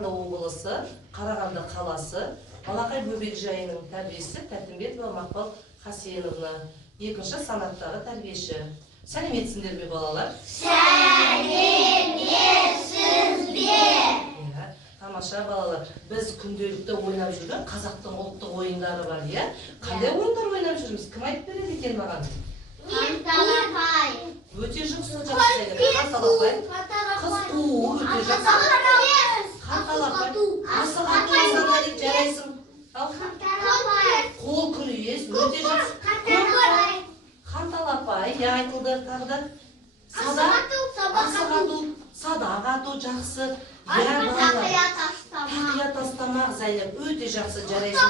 облысы, Қарағанды қаласы, Балақай бөбекжайының тәрбиесі Тәттімбетова Мақпал Хасеновна, екінші санаттағы тәрбиеші. Сәлеметсіңдер ме, балалар? Сәлеметсіз бе? Тамаша, балалар. Біз күнделікті ойнап жүрген қазақтың ұлттық ойындары бар, иә? Қандай ойындар ойнап жүрміз? Кім айтып береді екен маған? Қанталапай. Өте жақсы жайлар. Қанталапай. Қыз қуу өте жақсы. Қанталапай. Асық ату саналик жарайсың. Қол күрес өте жақсы. Қанталапай, айтылды тағы да. Асық ату, садақ ату жақсы. Тақия тастамақ Зайнеп өте жақсы жарайсың.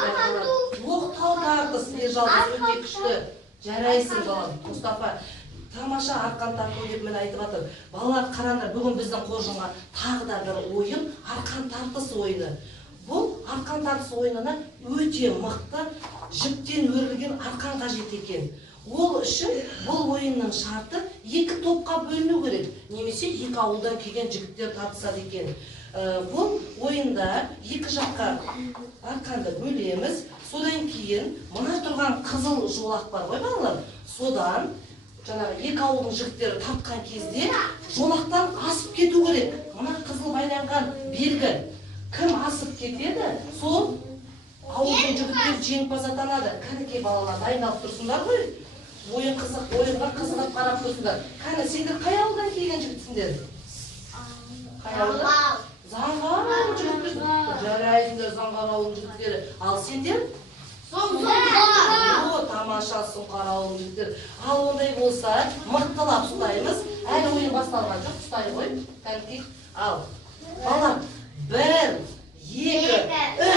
Оқтау тартыс жалғыз өте күшті. Жарайсың балам, Мұстафа. Тамаша арқан тарту деп мен айтып жатыр. Балалар қараңдар, бүгін біздің қоржынға тағы да бір ойын арқан тартыс ойыны. Бұл арқан тартыс ойынына өте мықты жіптен өрілген арқан қажет екен. Ол үшін бұл ойынның шарты екі топқа бөліну керек. Немесе екі ауылдан келген жігіттер тартысады екен. Бұл ойында екі жаққа арқанды бөлеміз. Содан кейін мына тұрған қызыл жолақ бар ғой балалар. Содан жаңағы екі ауылдың жігіттері тартқан кезде жолақтан асып кету керек. Мына қызыл байланған белгі. Кім асып кетеді, сол ауылдың жігіттері жеңімпаз атанады. Кәнекей балалар дайындалып тұрсыңдар ғой. Ойынға қызығып қарап тұрсыңдар. Кәне сендер қай ауылдан келген жігітсіңдер? Қай ауылдан? Заңғар жігіттер. Жарайсыңдар Заңғар ауылдың жігіттері. Ал сендер? Тамаша Сұңқар ауылдың жігіттері. Ал ондай болса, мықтылап ұстаймыз. Әлі ойын басталған жоқ, ұстай ғой. Кәнекей. Ал. Балалар, 1, 2, 3.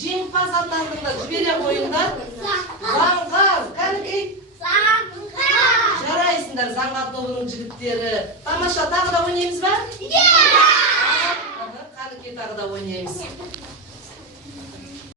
Жеңімпаз атандыңдар, жіберем ойындар. Заңғар, кәнекей. Жарайсыңдар, Заңғар тобының жігіттері. Тамаша, тағы да ойнаймыз ба? Кәнекей, тағы да ойнаймыз.